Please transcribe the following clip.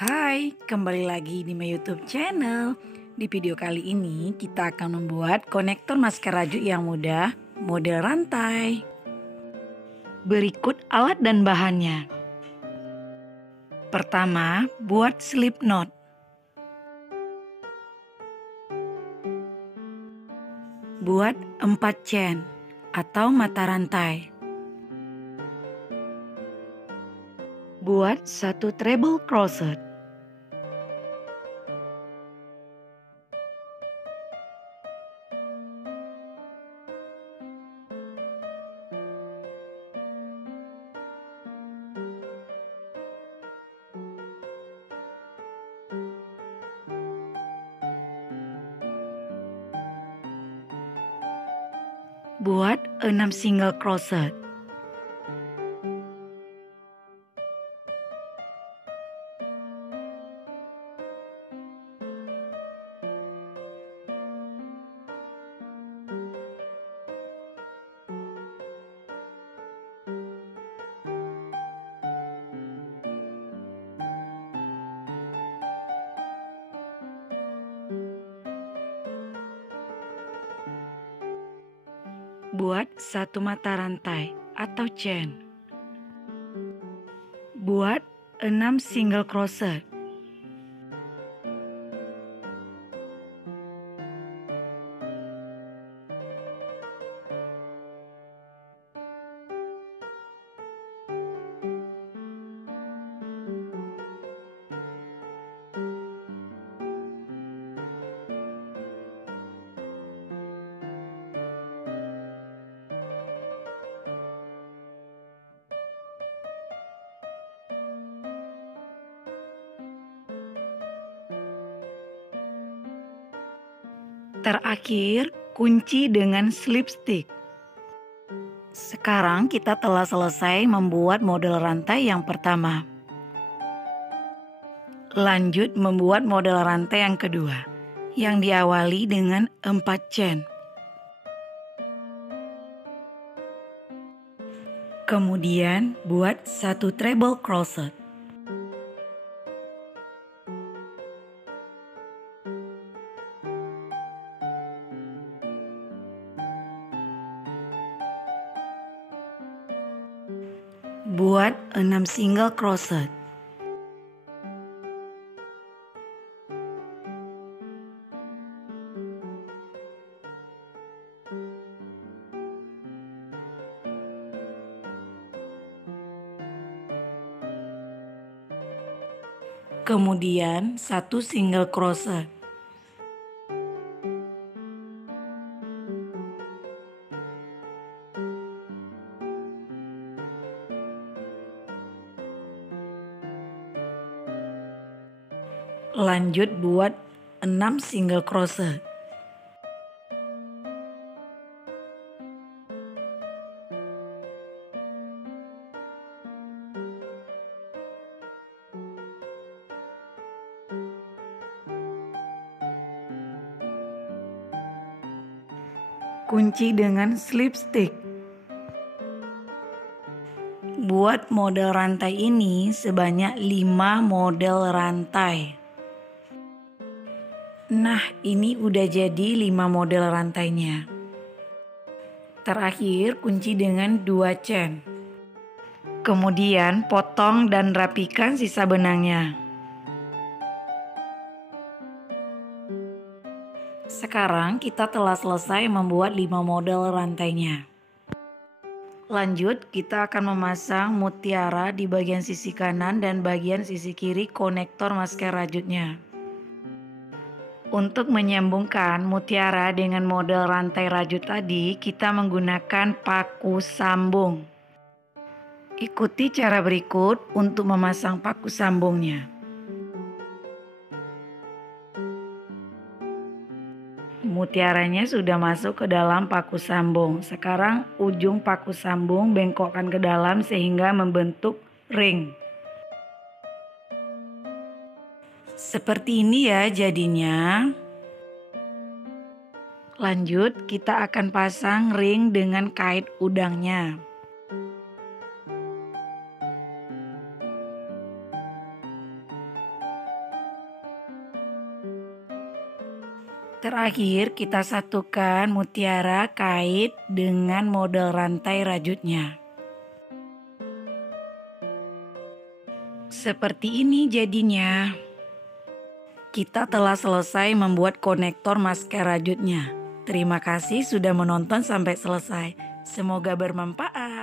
Hai, kembali lagi di my YouTube channel. Di video kali ini kita akan membuat konektor masker rajut yang mudah, model rantai. Berikut alat dan bahannya. Pertama, buat slip knot. Buat 4 chain atau mata rantai. Buat 1 treble crochet. Buat 6 single crochet. Buat 1 mata rantai atau chain. Buat 6 single crochet. Terakhir, kunci dengan slip stick. Sekarang kita telah selesai membuat model rantai yang pertama. Lanjut membuat model rantai yang kedua, yang diawali dengan 4 chain. Kemudian buat 1 treble crochet. Buat 6 single crochet. Kemudian 1 single crochet. Lanjut buat 6 single crochet. Kunci dengan slip stick. Buat model rantai ini sebanyak 5 model rantai. Nah, ini udah jadi 5 model rantainya. Terakhir, kunci dengan 2 chain. Kemudian potong dan rapikan sisa benangnya. Sekarang kita telah selesai membuat 5 model rantainya. Lanjut, kita akan memasang mutiara di bagian sisi kanan dan bagian sisi kiri konektor masker rajutnya. Untuk menyambungkan mutiara dengan model rantai rajut tadi, kita menggunakan paku sambung. Ikuti cara berikut untuk memasang paku sambungnya. Mutiaranya sudah masuk ke dalam paku sambung. Sekarang ujung paku sambung bengkokkan ke dalam sehingga membentuk ring. Seperti ini ya jadinya. Lanjut, kita akan pasang ring dengan kait udangnya. Terakhir, kita satukan mutiara kait dengan model rantai rajutnya. Seperti ini jadinya. Kita telah selesai membuat konektor masker rajutnya. Terima kasih sudah menonton sampai selesai. Semoga bermanfaat.